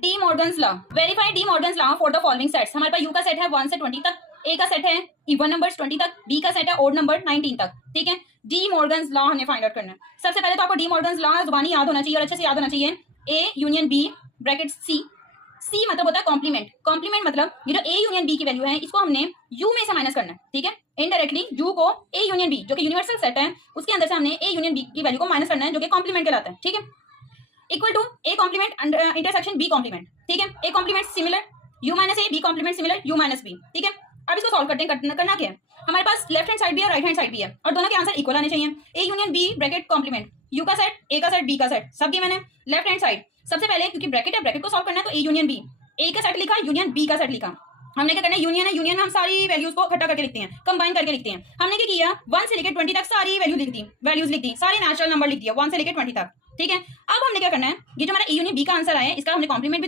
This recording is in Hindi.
D Morgan's law, verify D Morgan's law for the following sets. हमारे पास यू का सेट है 1 से 20 तक, ए का सेट है इवन नंबर्स 20 तक, बी का सेट है ओड नंबर 19 तक। ठीक है, डी मॉर्गन्स लॉ हमें फाइंड आउट करना है। सबसे पहले तो आपको डी मॉर्गन्स लॉ जुबानी याद होना चाहिए और अच्छे से याद होना चाहिए। A union B bracket C, C मतलब होता है कॉम्प्लीमेंट। कॉम्प्लीमेंट मतलब ये जो ए यूनियन बी की वैल्यू है इसको हमने यू में से माइनस करना है। ठीक है, इनडायरेक्टली यू को ए यूनियन बी जो कि यूनिवर्सल सेट है उसके अंदर से हमने ए यूनियन बी की वैल्यू को माइनस करना है जो कि कॉम्प्लीमेंट कहलाता है। ठीक है, equal to A complement intersection B complement. ठीक है, A complement similar U minus A, B complement similar U minus B. ठीक है, अब इसको सॉल्व करते हैं। करना क्या है, हमारे पास लेफ्ट हैंड साइड भी है राइट हैंड साइड भी है और दोनों के आंसर इक्वल आने चाहिए। A union B bracket complement, U का सेट, ए का सेट, बी का सेट, सब मैंने लेफ्ट हैंड साइड। सबसे पहले क्योंकि ब्रैकेट है, ब्रैकेट को सॉल्व करना है तो ए यूनियन बी, ए का सेट लिखा, यूनियन बी का सेट लिखा। हमने क्या करना है, यूनियन है, यूनियन में हम सारी वैल्यूज को इकट्ठा करके लिखते हैं, कंबाइन करके लिखते हैं। हमने क्या किया, 1 से लेकर 20 तक सारी वैल्यूज लिख दी, सारे नेचुरल नंबर लिख दिया 1 से लेकर 20 तक। ठीक है, अब हमने क्या करना है, ये जो हमारा ए यूनियन बी का आंसर आया है इसका हमने कॉम्प्लीमेंट भी